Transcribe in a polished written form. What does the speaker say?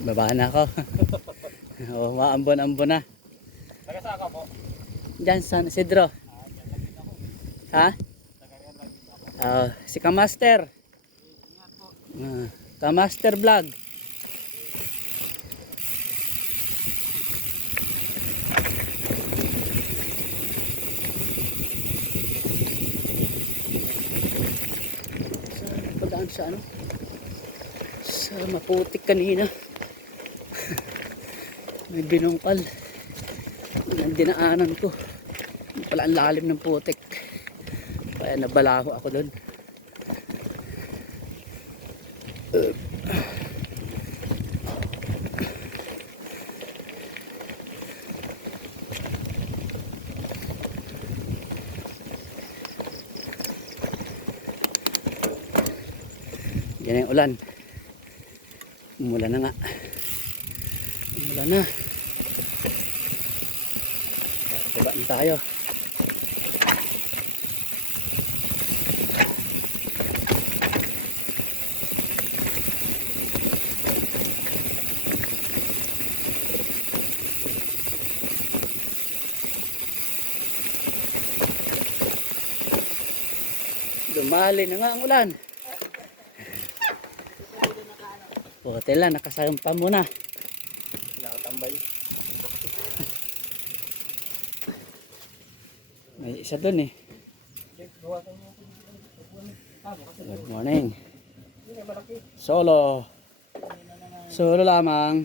Baba na ako. O, maambon-ambon na. Taga saan ka po? Diyan, San Isidro. Ha? Si Kamaster. Kamaster Vlog. Saan padaan sa ano? Sa Maputik kanina. May binungkal. Ang dinaanan ko. Pala ang lalim ng putik. Kaya nabalaho ako doon. Yan yung ulan. Umulan na nga. Umulan na. Baba na tayo. Dumali na nga ang ulan. Hotel na, nakasampa muna. Nakatambay. May isa dun eh. Good morning. Solo. Solo lamang.